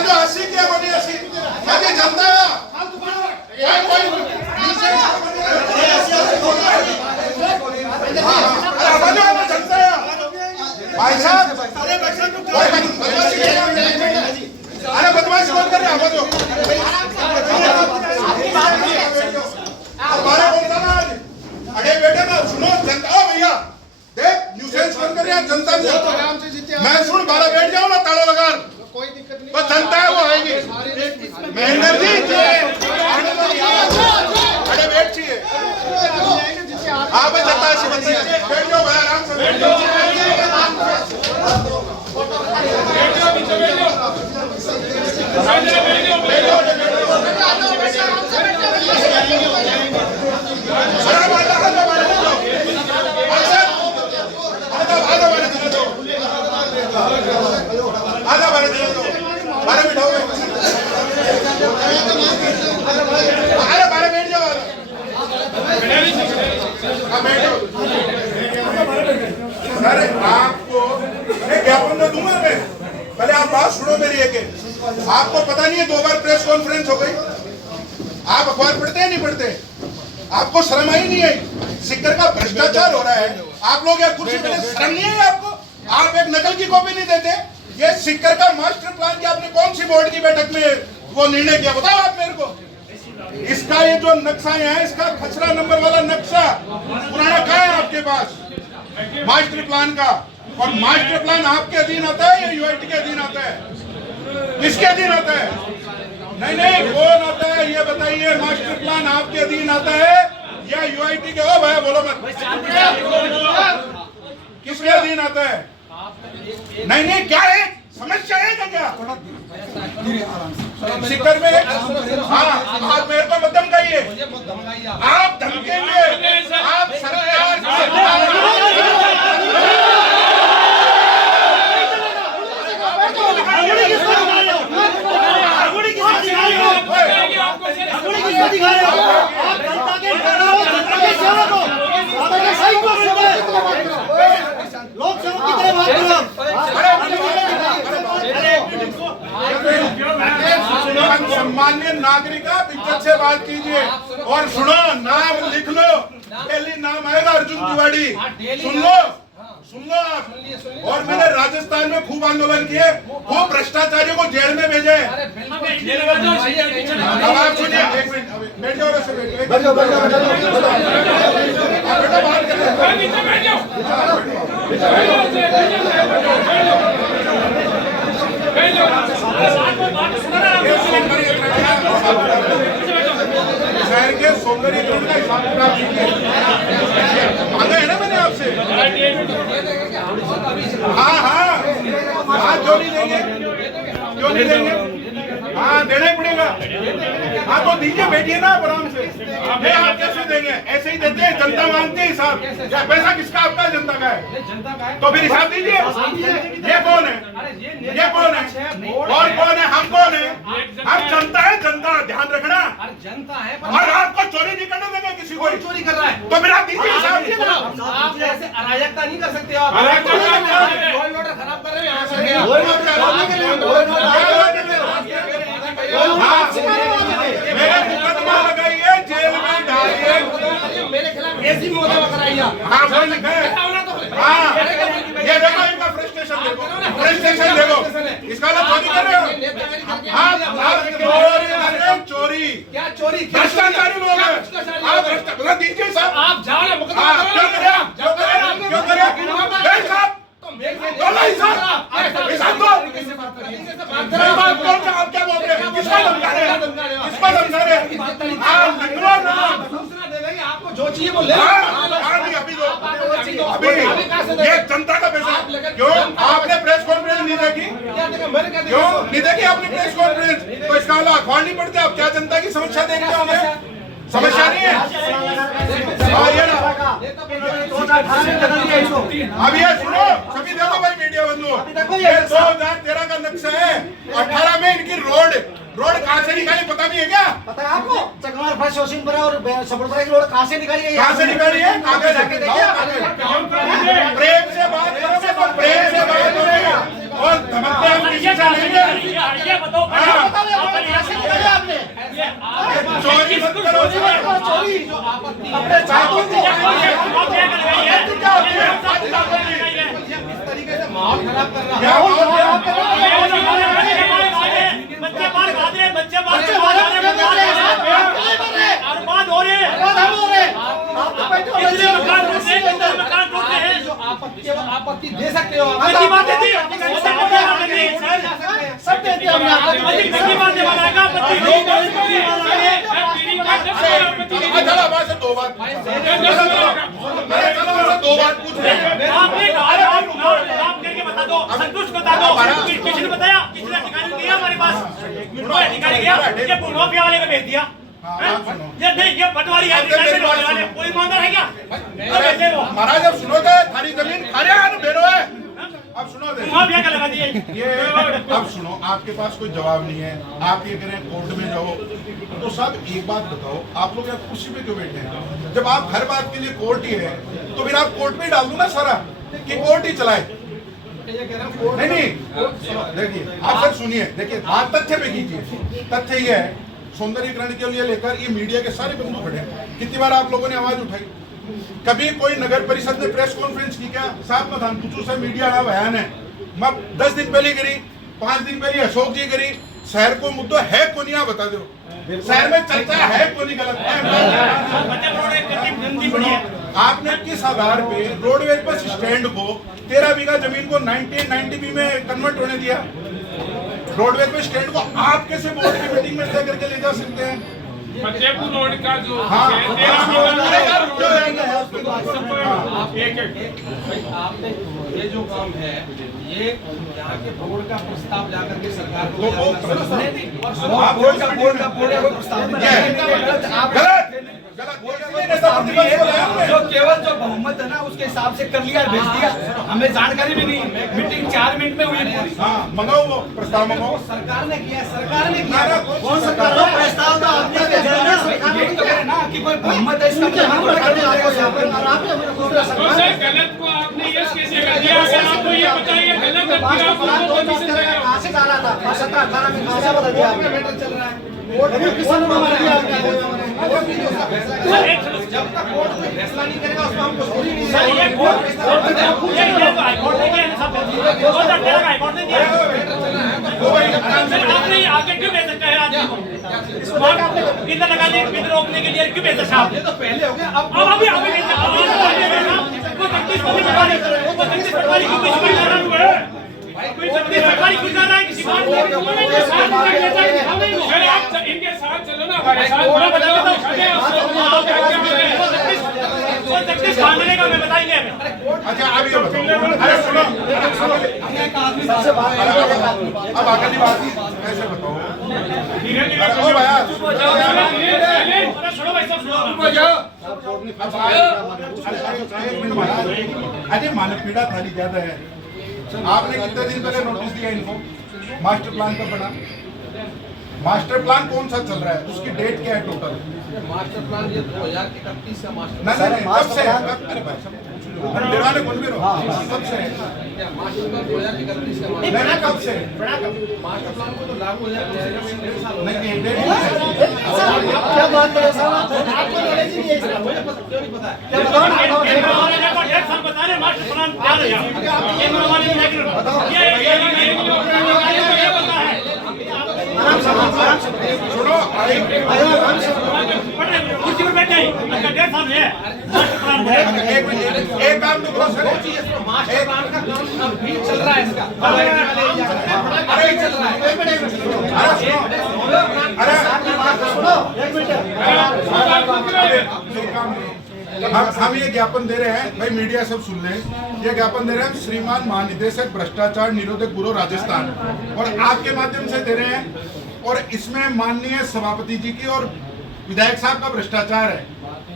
जो हसी क्या बनी हसी अरे जनता भाई साहब अरे बदमाशी कौन कर रहे हैं अरे बेटे ना सुनो जनता भैया देख न्यूसेंस कौन कर रहे हैं जनता मैं सुन 12 बैठ जाओ ना ताला लगा कोई दिक्कत नहीं बस जनता है वो आएगी महेंद्र जी अरे बैठ चाहिए आप जनता से बैठ जाओ भाई आराम से बैठ जाओ अरे आपको ज्ञापन तो दूंगा मैं पहले आप बात सुनो मेरी एक आपको पता नहीं है 2 बार प्रेस कॉन्फ्रेंस हो गई आप अखबार पढ़ते हैं नहीं पढ़ते आपको शर्म आई नहीं है सिक्कर का भ्रष्टाचार हो रहा है आप लोग यार कुर्सी पे शर्म नहीं है आपको आप एक नकल की कॉपी नहीं देते ये सिक्कर का मास्टर प्लान की आपने कौन सी बोर्ड की बैठक में वो निर्णय किया बताओ आप मेरे को इसका ये जो नक्शा है इसका खसरा नंबर वाला नक्शा पुराना कहाँ है आपके पास मास्टर प्लान का और मास्टर प्लान आपके अधीन आता है या यूआईटी के अधीन आता है किसके अधीन आता है नहीं कौन आता है ये बताइए मास्टर प्लान आपके अधीन आता है या यूआईटी के हो भाई बोलो मत किसके अधीन आता है नहीं क्या है समस्या है क्या सिक्कर में हाँ आप मेरे को मत धमकाइए आप धमकेंगे आप सरकार सम्मान्य नागरिक आप इज्जत से बात कीजिए और सुनो नाम लिख लो पहले नाम आएगा अर्जुन तिवारी सुन लो आप और मैंने राजस्थान में खूब आंदोलन किए खूब भ्रष्टाचारियों को जेल में भेजे अब आप सुनिए एक मिनट बैठ जाओ बात कर शहर के सौंदर्यीकरण का हिसाब मांगा है ना मैंने आपसे हाँ क्यों नहीं देंगे हाँ देना ही पड़ेगा हाँ तो दीजिए बैठिए ना आराम से नहीं आप कैसे देंगे ऐसे ही देते हैं जनता मांगती है हिसाब पैसा किसका आपका जनता का है तो फिर हिसाब दीजिए ये कौन है और कौन है हम कौन है हम जनता है जनता ध्यान रखना जनता है और आपको चोरी नहीं करने देंगे किसी को चोरी कर रहा है तो फिर आप दीजिए हिसाब आप ऐसे अराजकता नहीं कर सकते आप खराब कर रहे हैं मेरे मुकदमा लगाइए जेल में डालिए मेरे खिलाफ ऐसी मुकदमा कराइए ये देखो इनका फ्रस्ट्रेशन देखो इसका ना चोरी कर रहे हो चोरी क्या चोरी भ्रष्टाचारी लोग हैं आप भ्रष्टाचार दीजिए साहब आप जाओ मुकदमा क्यों करें आप क्या बोल रहे हैं किसको धमका रहे हैं आपको जो चाहिए वो ले अभी ये जनता का पैसा क्यों आपने प्रेस कॉन्फ्रेंस नहीं देखी क्यों नहीं देखी आपने प्रेस कॉन्फ्रेंस तो इसका अखबार नहीं पढ़ते आप क्या जनता की समस्या देखते होंगे समस्या नहीं है अब ये सुनो सभी देखो भाई मीडिया बंधु 2013 का नक्शा है 18 में इनकी रोड कहाँ से निकाली पता नहीं है क्या? पता है आपको? चकमार फर्स्ट होशिंगपुरा और सबलपुरा की रोड कहाँ से निकाली है? कहाँ से निकाली है? कागज जाके देखिए आप। प्रेम से बात करोगे तो प्रेम से बात होगी और धमकते हम किसी से नहीं है। ये बताओ कैसे निकाले आपने? चोरी मत करो। चोरी अपने छात्रों को इस तरीके से माहौल खराब कर रहा है। क्या माहौल खराब कर रहा है? बच्चे बाहर खा रहे हैं, बच्चे बाहर खा रहे हैं, बर्बाद हो रहे हैं। आप तो बैठे हो कितने मकान टूट रहे हैं, कितने मकान टूट रहे हैं। जो आपत्ति है वो आपत्ति दे सकते हो। कितनी बात देती है? सब देते हैं हमने कितनी बात दे वाला है? आपत्ति नहीं करने वाला है। चलो आवाज से दो बार पूछ रहे हैं। आपने कहा आप करके बता दो, संतुष्ट बता दो। किसी ने बताया? किसी ने अधिकारी ने दिया हमारे पास? कोई अधिकारी गया? ये माफिया वाले को भेज दिया। ये नहीं, ये पटवारी है, कोई ईमानदार है क्या? महाराज अब सुनो तो थारी जमीन खाने आने बेरो है। अब सुनो दे माफिया का लगा दिया ये अब सुनो, आपके पास कोई जवाब नहीं है, आप ये कह रहे हैं कोर्ट में जाओ। तो साहब एक बात बताओ, आप लोग यहाँ कुर्सी पे क्यों बैठे हैं? जब आप हर बात के लिए कोर्ट ही है तो फिर आप कोर्ट में डाल दो ना सारा कि कोर्ट ही चलाए। नहीं देखिए आप सर सुनिए, देखिए बात तथ्य पे कीजिए। तथ्य ये है, सौंदर्यीकरण के लिए लेकर ये मीडिया के सारे बंधु खड़े हैं। कितनी बार आप लोगों ने आवाज उठाई? कभी कोई नगर परिषद ने प्रेस कॉन्फ्रेंस की क्या? साहब मैं धानपुचू से मीडिया का बयान है, मैं 10 दिन पहले करी, 5 दिन पहले अशोक जी करी। शहर को मुद्दा है कौन, यहाँ बता दो। शहर में चर्चा है कौन, गलत है। आपने किस आधार पे रोडवेज बस स्टैंड को 13 बीघा जमीन को 1990 में कन्वर्ट होने दिया? रोडवेज बस स्टैंड को आप कैसे बोर्ड की मीटिंग में तय करके ले जा सकते हैं? फतेहपुर रोड का जो आपने ये जो काम है, ये यहाँ के बोर्ड का प्रस्ताव जाकर के सरकार को जो केवल जो बहुमत है ना उसके हिसाब से कर लिया, भेज दिया। हमें जानकारी भी नहीं, मीटिंग 4 मिनट में हुई पूरी। मंगाओ वो प्रस्ताव मंगाओ। सरकार ने किया, सरकार ने किया। कौन सरकार का प्रस्ताव था? आपने भेजा ना, सरकार ने तो करे ना कि कोई बहुमत है इसका मतलब हम करने आए हो यहाँ पर। और आप तो सर गलत को आपने यस कैसे कर दिया? अगर आपको ये बताइए गलत कर दिया, कहाँ से जा रहा था? 17-18 में कहाँ से बदल दिया आपने? चल रहा है अभी किसान मार दिया आपने। जब तक कोर्ट कोई फैसला नहीं करेगा उसमें हम कुछ बोल ही नहीं सर, ये कोर्ट हाईकोर्ट ने किया सब हाईकोर्ट ने दिया। आपने आगे क्यों भेज सकते हैं? किधर लगा दिए, किधर रोकने के लिए क्यों भेज सकते हैं? ये तो पहले हो गया, अब अभी अभी भेज सकते किसी बात इनके साथ चलो ना, हमारे साथ मैं बताएंगे। अच्छा अब ये बताओ, अरे सुनो, अब अगली बात ऐसे बताओ। ओ भैया सुनो भाई साहब, अरे मानव पीड़ा थाली ज्यादा है। आपने कितने दिन पहले नोटिस दिया इनको? मास्टर प्लान कब बना? मास्टर प्लान कौन सा चल रहा है? उसकी डेट क्या है टोटल? मास्टर प्लान ये 2031 का मास्टर नहीं कब से? अरे भाई दिवाने कौन भी रहो, कब से? मास्टर प्लान 2031 का नहीं कब से? मास्टर प्लान को तो लागू हो जाए नहीं डेट क्या बात कर रहे हैं साहब? आपको नॉलेज नहीं है इसका। मुझे क्यों नहीं पता है? क्या बताओ ना, बताओ। 1 साल बता रहे मास्टर प्लान क्या है? ये मनोवानी नहीं है। सुनो कुर्सी पर बैठे हैं, 1.5 साल है मास्टर प्लान है। एक काम तो करो सर, मास्टर प्लान का काम अभी चल रहा है इसका। अभी चल रहा है। अरे सुनो, एक मिनट। हम ये ज्ञापन दे रहे हैं भाई, मीडिया सब सुन ले। ये ज्ञापन दे रहे हैं श्रीमान महानिदेशक भ्रष्टाचार निरोधक ब्यूरो राजस्थान, और आपके माध्यम से दे रहे हैं। और इसमें माननीय सभापति जी की और विधायक साहब का भ्रष्टाचार है,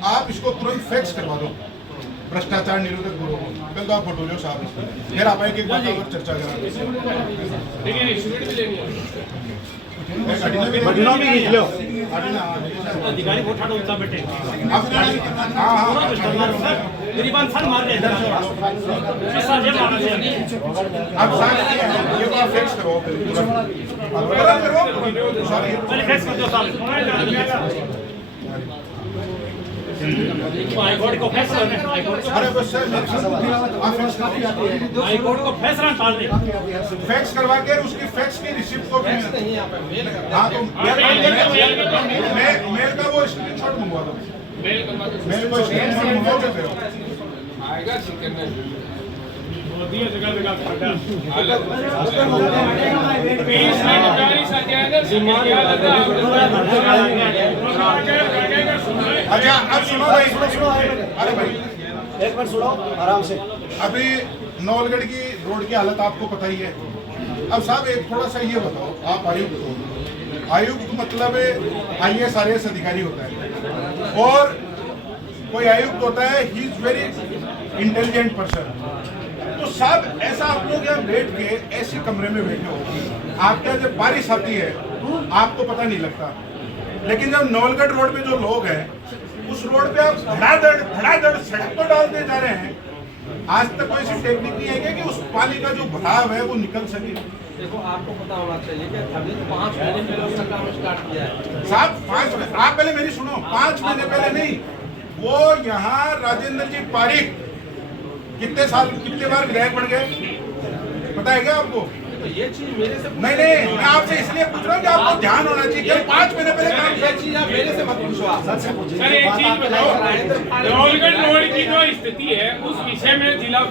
आप इसको तुरंत फैक्स करवा दो भ्रष्टाचार निरोधक ब्यूरो को। कल तो आप फोटो लो साहब, फिर आप एक बात और चर्चा करें। बटनों भी खींच लो। अधिकारी वो उठा दो उनका बेटे हाँ गरीबान सन मार दे सर ये मारना चाहिए अब ये तो आप फिक्स करो पहले फैक्स कर दो साहब हाई कोर्ट को फैसला हाई कोर्ट अरे बस सर आप फिक्स करो हाई कोर्ट को फैसला टाल दे फैक्स करवा के उसकी फैक्स की रिसिप्ट को हाँ तो मेल का वो स्क्रीनशॉट मंगवा दो मेल को स्क्रीनशॉट मंगवाओ तो फिर आएगा दिया जगह जगह फाटा बीच में गाड़ी सा जाएगा अच्छा अब सुनो भाई अरे भाई एक मिनट सुनो आराम से। अभी नौलगढ़ की रोड की हालत आपको पता ही है। अब साहब एक थोड़ा सा ये बताओ, आप आयुक्त हो, आयुक्त मतलब IAS RAS अधिकारी होता है और कोई आयुक्त होता है he is very intelligent person. तो साहब ऐसा आप लोग यहाँ बैठ के ऐसे कमरे में बैठे हो, आपके यहाँ जब बारिश आती है आपको पता नहीं लगता, लेकिन जब नौलगढ़ रोड पे जो लोग हैं उस रोड पे आप धड़ाधड़ सड़क तो डालते जा रहे हैं, आज तक कोई ऐसी टेक्निक नहीं है क्या कि उस पानी का जो भराव है वो निकल सके? देखो आपको पता होना चाहिए कि अभी 5 महीने पहले उसका काम स्टार्ट किया है साहब 5 महीने, आप पहले मेरी सुनो, 5 महीने पहले नहीं, वो यहाँ राजेंद्र जी पारिक कितने बार विधायक बन गए पता है क्या आपको? तो ये चीज मेरे से नहीं मैं आपसे इसलिए पूछ रहा हूँ कि आपको ध्यान होना चाहिए कि 5 महीने पहले काम ये चीज आप मेरे से मत पूछो आप सर एक चीज बताओ, नौलगढ़ रोड की जो स्थिति है उस विषय में जिला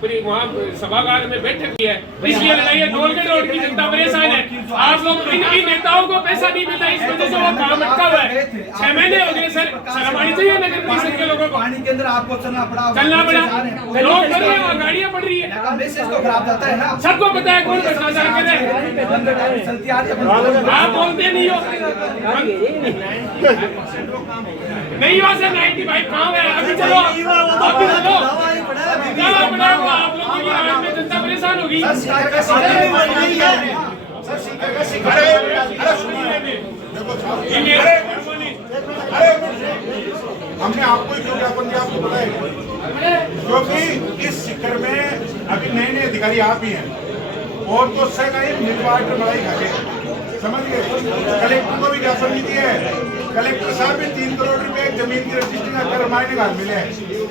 वहाँ सभागार में बैठक की है, इसलिए लड़ाई है। नौलगढ़ रोड की जनता परेशान है, आप लोग इन नेताओं को पैसा नहीं मिलता, इस वजह से वो काम अटका हुआ है। 6 महीने हो गए सर, शर्म आनी चाहिए नगर परिषद के लोगों को। पानी के अंदर आपको चलना पड़ा लोग कर रहे हैं, वहाँ गाड़ियाँ पड़ रही है, मैसेज तो खराब जाता है ना। सबको पता है कौन भ्रष्टाचार कर रहे हैं, चलती आ रही है आप बोलते नहीं हो। नहीं हुआ सर 95 काम है, अभी चलो अभी चलो आप लोगों की राज में जनता परेशान होगी। हमने आपको ही क्यों ज्ञापन दिया आपको पता है? क्योंकि इस शिखर में अभी नए नए अधिकारी आप ही हैं और तो उससे कहीं निर्वाचन लड़ाई खा गए, समझ गए। कलेक्टर को भी ज्ञापन नहीं दिया है, कलेक्टर साहब भी 3 करोड़ रुपए जमीन की रजिस्ट्री का कर हमारे निकाल मिले हैं।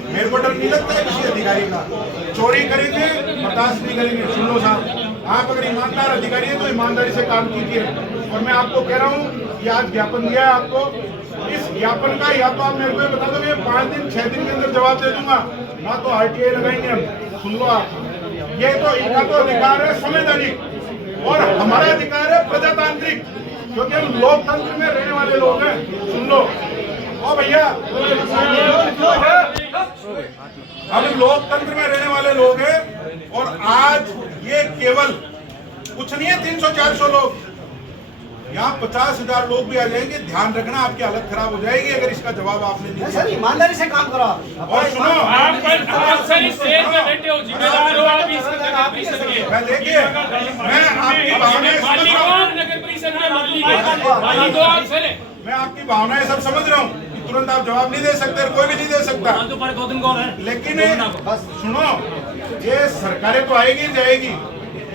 मेरे को डर नहीं लगता है किसी अधिकारी का, चोरी करेंगे बर्दाश्त नहीं करेंगे। सुन लो साहब, आप अगर ईमानदार अधिकारी है तो ईमानदारी से काम कीजिए। और मैं आपको कह रहा हूँ कि आज ज्ञापन दिया है आपको, इस ज्ञापन का या तो आप मेरे को बता दो 5 दिन 6 दिन के अंदर जवाब दे दूंगा, ना तो RTI लगाएंगे हम। सुन लो आप, ये तो इनका तो अधिकार है संवैधानिक और हमारा अधिकार है प्रजातांत्रिक, क्योंकि हम लोकतंत्र में रहने वाले लोग हैं। सुन लो ओ भैया, हम लोकतंत्र में रहने वाले लोग हैं और आज ये केवल कुछ नहीं है 300-400 लोग, यहाँ 50,000 लोग भी आ जाएंगे। ध्यान रखना आपकी हालत खराब हो जाएगी अगर इसका जवाब आपने नहीं दिया। सर ईमानदारी से काम करो। और सुनो, आप सर इस स्टेज पे बैठे हो, जिम्मेदार हो आप इस नगर परिषद के। मैं देखिए मैं आपकी भावनाएं समझ रहा हूँ, नगर परिषद के मालिक हो आप सर। मैं आपकी भावनाएं सब समझ रहा हूँ, तुरंत आप जवाब नहीं दे सकते और कोई भी नहीं दे सकता, लेकिन सुनो ये सरकारें तो आएगी ही जाएगी,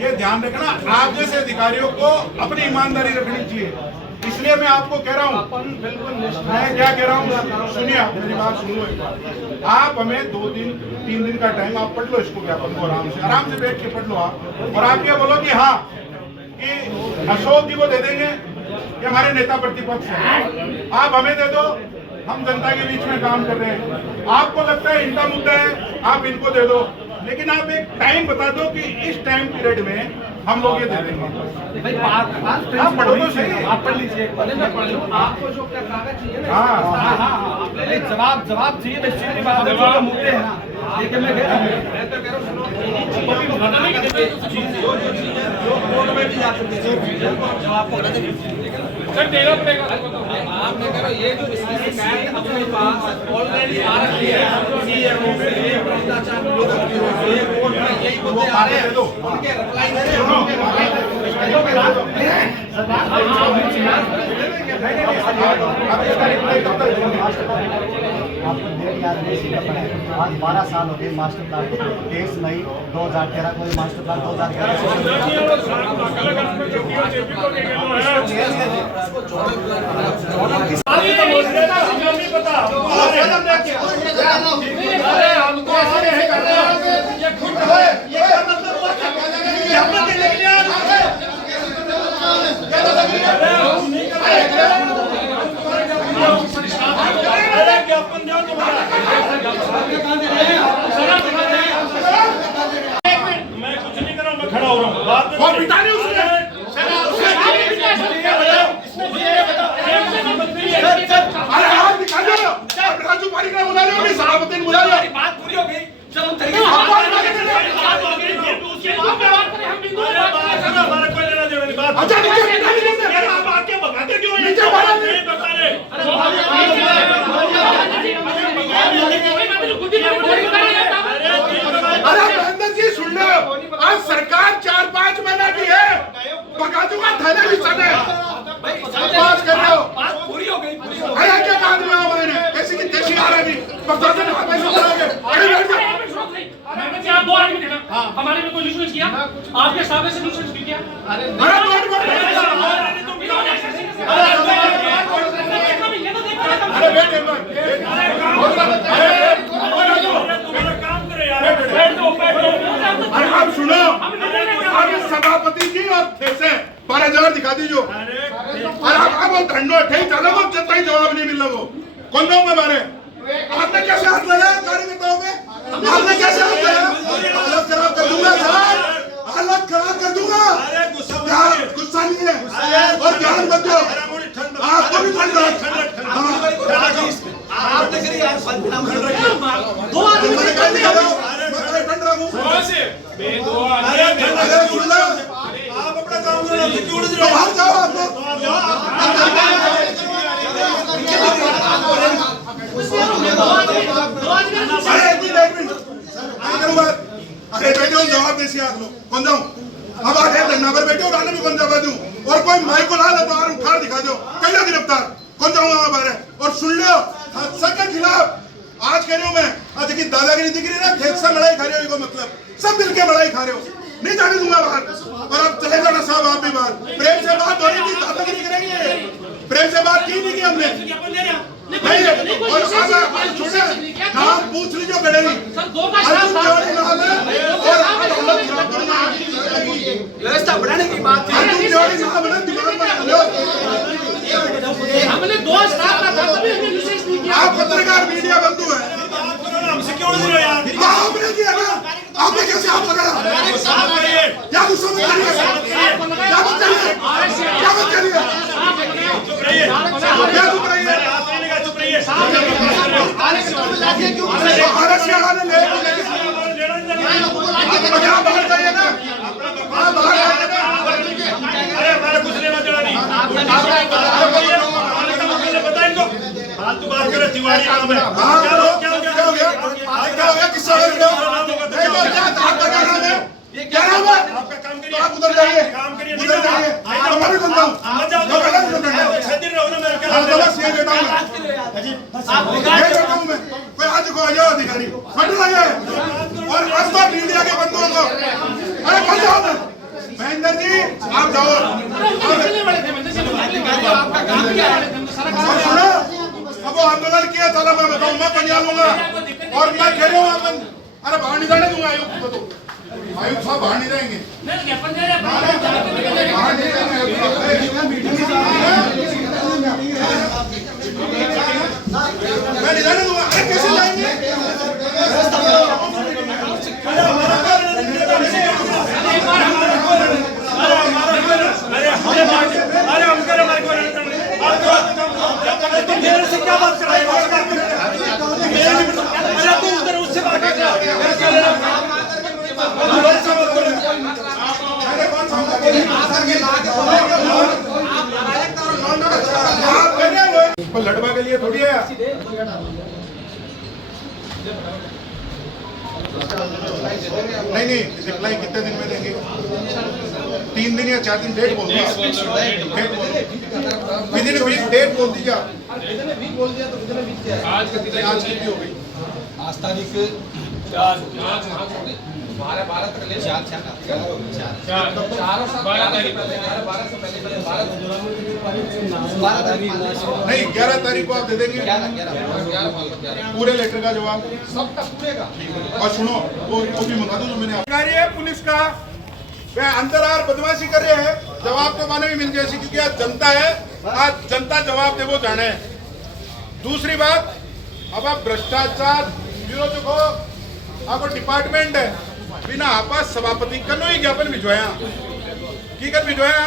ये ध्यान रखना आप जैसे अधिकारियों को अपनी ईमानदारी रखनी चाहिए। इसलिए मैं आपको कह रहा हूँ, मैं क्या कह रहा हूँ सुनिए, आप मेरी बात सुन लो एक बार। आप हमें 2 दिन 3 दिन का टाइम आप पढ़ लो इसको, ज्ञापन को आराम से बैठ के पढ़ लो आप, और आप ये बोलो कि हाँ कि अशोक जी को दे देंगे, ये हमारे नेता प्रतिपक्ष है, आप हमें दे दो, हम जनता के बीच में काम कर रहे हैं। आपको लगता है इनका मुद्दा है, आप इनको दे दो, लेकिन आप एक टाइम बता दो कि इस टाइम पीरियड में हम लोग ये दे देंगे। आप पढ़ो तो सही, आप पढ़ लीजिए, आपको जो क्या कागज चाहिए ना, हाँ जवाब चाहिए, निश्चित ही बात है, जो मुद्दे हैं ना, लेकिन मैं कह रहा हूँ जो कोर्ट में भी जा सकते हैं, जवाब को सर देना पड़ेगा। आपने कहा ये जो शिकायत अपने पास ऑलरेडी आ रही है, CMO से भ्रष्टाचार विरोध ब्यूरो से कोर्ट में यही मुद्दे आ रहे हैं, उनके रिप्लाई दे रहे हैं। आपको डेट याद नहीं, इसी का पता है। आज 12 साल हो गए मास्टर प्लान को। 23 मई 2013 को ये मास्टर प्लान 2011 मैं कुछ नहीं कर रहा हूं, मैं खड़ा हो रहा हूं। बात वो पिटा नहीं उसने अरे आप निकाल दो। अब राजू पारिक ने बुला लिया, अभी सभापति ने बुला लिया। बात पूरी हो गई। चलो हम तरीके से हमारा कोई लेना देना नहीं। बात अच्छा नीचे बिठा लीजिए। आप आके भगाते क्यों हैं? नीचे बाहर नहीं बता रहे। अरे महेंद्र जी सुन लो, आज सरकार 4-5 महीना की है, भगा दूंगा थाने भी सने। बकवास कर रहे हो। बात पूरी हो गई। अरे क्या बात में हो मैंने ऐसी की देशी आ रही बकवास में हाथ पैसे उठाओगे। अरे बैठ जाओ। आप 2 आदमी देना। हमारे में कोई इशू किया, आपके सामने से इशू किया। अरे बैठ अरे आप सुनो, आप सभापति जी और थे 12,000 दिखा दीजिए। अरे आप वो धंधो ठीक चलो, वो जितना ही जवाब नहीं मिल रहा वो कौन दो में मारे। आपने कैसे हाथ लगाया कार्यकर्ताओं में? आपने कैसे हाथ लगाया? हालत खराब कर दूंगा सर, हालत खराब कर दूंगा। गुस्सा नहीं है और ध्यान मत दो, आपको भी ठंड रख। आपने करी यार बदनाम कर रहे हो। 2 आदमी ठंड रखूं। अरे सुन लो, आप अपना काम करो, क्यों नहीं बाहर जाओ आप लोग। अरे बैठे हो जवाब दे आप लोग कौन जाऊं। अब आगे धरना पर बैठे हो, गाने में कौन जवाब दूं। और कोई माइक को ला ले तो उठा दिखा दो, कैसे गिरफ्तार कौन जाऊंगा वहां बाहर। और सुन लो, सबके खिलाफ आज कह रही हूं मैं। आज देखिए दादागिरी दिख रही है ना, खेत से लड़ाई खा रहे हो, मतलब सब मिलके लड़ाई खा रहे हो। नहीं जाने दूंगा बाहर। और अब चले जाना साहब आप भी बाहर। प्रेम से बात हो रही थी, दादागिरी करेंगे। प्रेम से बात की नहीं की हमने नहीं। और छोटे नाम पूछ लीजिए गड़ेगी व्यवस्था बढ़ाने की बात थी। हमने 2 स्टाफ का था, तभी हमने विशेष नहीं किया। आप पत्रकार मीडिया बंधु है, हमसे क्यों नहीं यार? आपने किया ना, आपने कैसे हाथ पकड़ा? क्या गुस्सा मत करिए, क्या मत करिए, क्या मत करिए, क्या चुप रहिए। क्या बाहर जाइए ना, बाहर जाइए ना। अरे हमारा कुछ लेना देना नहीं। बता इनको फालतू बात करे, तिवारी नाम है। क्या हो गया? किस्सा क्या नाम है? क्या नाम है? आपका काम करिए, आप उधर जाइए, काम करिए, उधर जाइए। मैं भी सुनता हूँ। आज को आ जाओ अधिकारी, फट लगे और आज तो मीडिया के बंदों को अरे फट जाओ ना। महेंद्र जी आप जाओ। सुनो, अब वो आंदोलन किया था ना, मैं बताऊँ, मैं बनिया लूंगा और मैं कह रहा हूँ अरे बाहर नहीं जाने दूंगा आयुक्त को। तो आयुक्त साहब बाहर नहीं रहेंगे, बाहर नहीं रहेंगे। मैं नहीं जाने दूंगा। अरे कैसे जाएंगे? अरे हम करे हमारे को मेरे से क्या बात कर रहे हो? अरे तू उधर उससे बात कर रहा है। लड़वा के लिए थोड़ी है। नहीं, रिप्लाई कितने दिन में देंगे? 3 दिन या 4 दिन डेट बोल दिया, विदिन वीक डेट बोल दीजिए आप। आज कितनी हो गई? आज तारीख 4 12 तक ले 4 12 तारीख नहीं, 11 तारीख को आप दे देंगे पूरे लेटर का जवाब, सबका पूरे का। और सुनो वो भी मंगा दो जो मैंने अधिकारी है पुलिस का, वे अंदर आर बदमाशी कर रहे हैं, जवाब तो माने भी मिल जाए, क्योंकि आज जनता है, आज जनता जवाब दे वो जाने। दूसरी बात, अब आप भ्रष्टाचार ब्यूरो जो को आपको डिपार्टमेंट है, बिना आपस सभापति कनो ही ज्ञापन भिजवाया की कर भिजवाया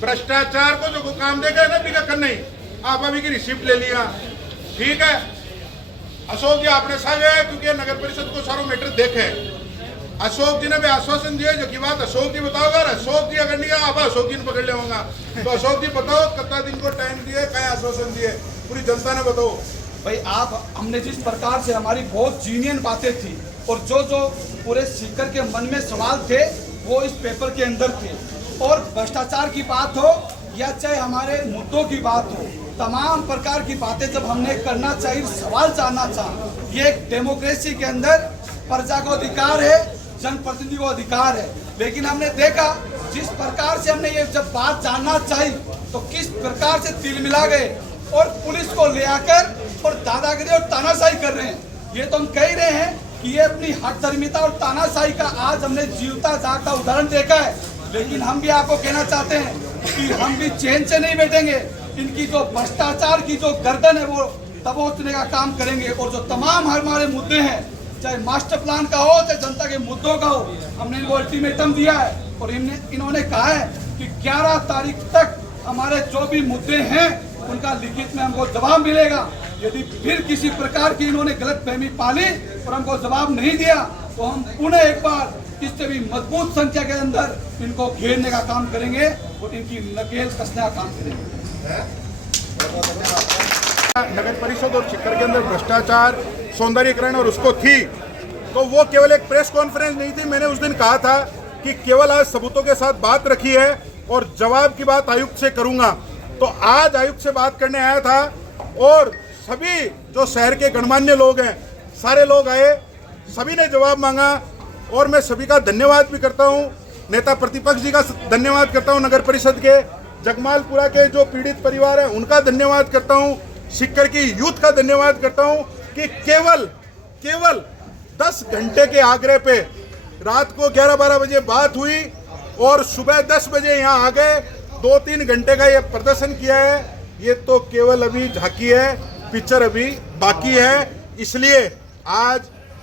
भ्रष्टाचार को जो काम देगा ना बिना कर नहीं, आप अभी की रिसिप्ट ले लिया, ठीक है। अशोक जी आपने साझा है, क्योंकि नगर परिषद को सारो मैटर देखे, अशोक जी ने भी आश्वासन दिए, जो की बात अशोक जी बताओगा, अशोक जी अगर नहीं आप अशोक जी ने पकड़ लेगा, तो अशोक जी बताओ कितना दिन को टाइम दिए, क्या आश्वासन दिए, पूरी जनता ने बताओ। भाई आप, हमने जिस प्रकार से हमारी बहुत जीनियन बातें थी और जो पूरे सीकर के मन में सवाल थे वो इस पेपर के अंदर थे, और भ्रष्टाचार की बात हो या चाहे हमारे मुद्दों की बात हो, तमाम प्रकार की बातें जब हमने करना चाहिए, सवाल जानना चाहिए, ये एक डेमोक्रेसी के अंदर प्रजा को अधिकार है, जनप्रतिनिधि को अधिकार है। लेकिन हमने देखा जिस प्रकार से हमने ये जब बात जानना चाहिए तो किस प्रकार से तिल मिला गए और पुलिस को ले आकर और दादागिरी और तानाशाही कर रहे हैं। ये तो हम कह रहे हैं कि ये अपनी हठधर्मिता और तानाशाही का आज हमने जीवता जागता उदाहरण देखा है। लेकिन हम भी आपको कहना चाहते हैं कि हम भी चैन से नहीं बैठेंगे, इनकी जो भ्रष्टाचार की जो गर्दन है वो दबोचने का काम करेंगे, और जो तमाम हमारे मुद्दे हैं, चाहे मास्टर प्लान का हो चाहे जनता के मुद्दों का हो, हमने इनको अल्टीमेटम दिया है और इन्होंने कहा है कि 11 तारीख तक हमारे जो भी मुद्दे हैं उनका लिखित में हमको जवाब मिलेगा। यदि फिर किसी प्रकार की इन्होंने गलतफहमी पाली और हमको जवाब नहीं दिया तो हम पुनः एक बार इससे भी मजबूत संख्या के अंदर इनको घेरने का काम करेंगे और इनकी नकेल कसने का काम करेंगे। नगर परिषद और सीकर के अंदर भ्रष्टाचार, सौंदर्यीकरण और उसको थी, तो वो केवल एक प्रेस कॉन्फ्रेंस नहीं थी। मैंने उस दिन कहा था कि केवल आज सबूतों के साथ बात रखी है और जवाब की बात आयुक्त से करूंगा। तो आज आयुक्त से बात करने आया था और सभी जो शहर के गणमान्य लोग हैं, सारे लोग आए, सभी ने जवाब मांगा और मैं सभी का धन्यवाद भी करता हूं। नेता प्रतिपक्ष जी का धन्यवाद करता हूं, नगर परिषद के, जगमालपुरा के जो पीड़ित परिवार है उनका धन्यवाद करता हूं, सीकर की यूथ का धन्यवाद करता हूं कि केवल 10 घंटे के आग्रह पे रात को 11-12 बजे बात हुई और सुबह 10 बजे यहाँ आ गए। 2-3 घंटे का ये प्रदर्शन किया है। ये तो केवल अभी झांकी है, पिक्चर अभी बाकी है। इसलिए आज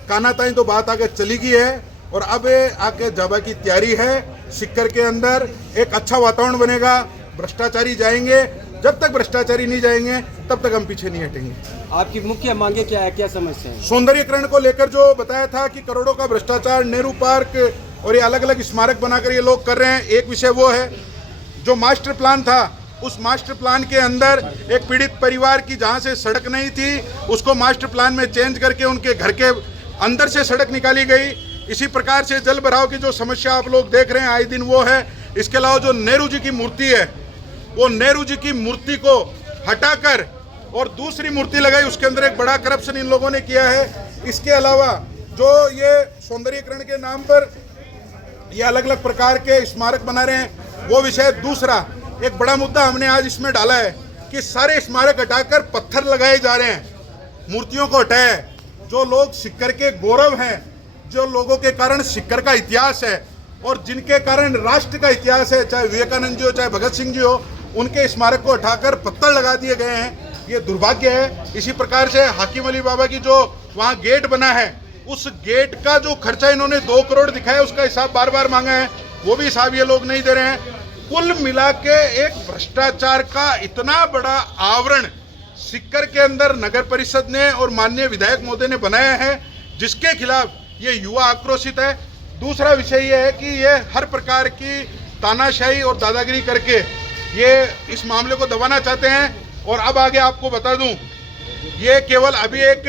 कानाताई तो बात आगे चली गई है और अब आगे जाबा की तैयारी है। सीकर के अंदर एक अच्छा वातावरण बनेगा, भ्रष्टाचारी जाएंगे। जब तक भ्रष्टाचारी नहीं जाएंगे तब तक हम पीछे नहीं हटेंगे। आपकी मुख्य मांगे क्या है, क्या समस्या है? सौंदर्यीकरण को लेकर जो बताया था कि करोड़ों का भ्रष्टाचार, नेहरू पार्क और ये अलग अलग स्मारक बनाकर ये लोग कर रहे हैं। एक विषय वो है, जो मास्टर प्लान था उस मास्टर प्लान के अंदर एक पीड़ित परिवार की जहां से सड़क नहीं थी उसको मास्टर प्लान में चेंज करके उनके घर के अंदर से सड़क निकाली गई। इसी प्रकार से जल भराव की जो समस्या आप लोग देख रहे हैं आए दिन वो है। इसके अलावा जो नेहरू जी की मूर्ति है, वो नेहरू जी की मूर्ति को हटाकर और दूसरी मूर्ति लगाई, उसके अंदर एक बड़ा करप्शन इन लोगों ने किया है। इसके अलावा जो ये सौंदर्यीकरण के नाम पर ये अलग अलग प्रकार के स्मारक बना रहे हैं, वो विषय दूसरा। एक बड़ा मुद्दा हमने आज इसमें डाला है कि सारे स्मारक हटाकर पत्थर लगाए जा रहे हैं, मूर्तियों को हटाए। जो लोग सीकर के गौरव हैं, जो लोगों के कारण सीकर का इतिहास है और जिनके कारण राष्ट्र का इतिहास है, चाहे विवेकानंद जी हो चाहे भगत सिंह जी हो, उनके स्मारक को हटाकर पत्थर लगा दिए गए हैं। ये दुर्भाग्य है। इसी प्रकार से हाकिम अली बाबा की जो वहाँ गेट बना है, उस गेट का जो खर्चा इन्होंने 2 करोड़ दिखाया, उसका हिसाब बार बार मांगा है, वो भी हिसाब ये लोग नहीं दे रहे हैं। कुल मिला के एक भ्रष्टाचार का इतना बड़ा आवरण सीकर के अंदर नगर परिषद ने और माननीय विधायक महोदय ने बनाया है, जिसके खिलाफ ये युवा आक्रोशित है। दूसरा विषय ये है कि ये हर प्रकार की तानाशाही और दादागिरी करके ये इस मामले को दबाना चाहते हैं। और अब आगे आपको बता दूं, ये केवल अभी एक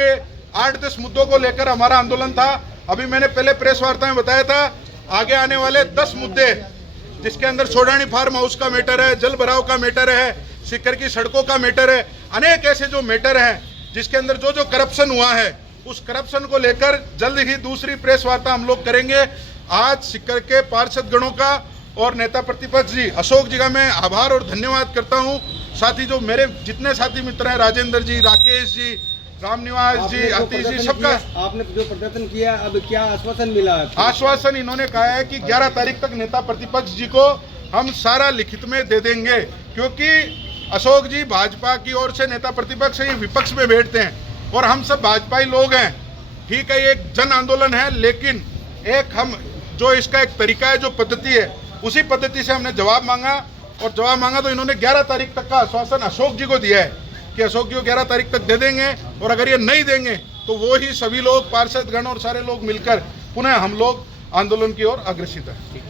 8-10 मुद्दों को लेकर हमारा आंदोलन था। अभी मैंने पहले प्रेस वार्ता में बताया था, आगे आने वाले 10 मुद्दे, जिसके अंदर सोडानी फार्म हाउस का मैटर है, जल भराव का मैटर है, सीकर की सड़कों का मैटर है, अनेक ऐसे जो मैटर हैं जिसके अंदर जो करप्शन हुआ है, उस करप्शन को लेकर जल्द ही दूसरी प्रेस वार्ता हम लोग करेंगे। आज सीकर के पार्षद गणों का और नेता प्रतिपक्ष जी अशोक जी का मैं आभार और धन्यवाद करता हूं। साथ ही जो मेरे जितने साथी मित्र हैं, राजेंद्र जी, राकेश जी, रामनिवास जी, आतिश जी, सबका आपने जो प्रदर्शन किया, अब क्या आश्वासन मिला? आश्वासन इन्होंने कहा है कि 11 तारीख तक नेता प्रतिपक्ष जी को हम सारा लिखित में दे देंगे, क्योंकि अशोक जी भाजपा की ओर से नेता प्रतिपक्ष ये विपक्ष में बैठते हैं और हम सब भाजपाई लोग हैं। ठीक है, ये एक जन आंदोलन है, लेकिन एक हम जो इसका एक तरीका है, जो पद्धति है, उसी पद्धति से हमने जवाब मांगा और जवाब मांगा तो इन्होंने 11 तारीख तक का आश्वासन अशोक जी को दिया है कि अशोक जी को 11 तारीख तक दे देंगे, और अगर ये नहीं देंगे तो वो ही सभी लोग, पार्षद गण और सारे लोग मिलकर पुनः हम लोग आंदोलन की ओर अग्रसित है।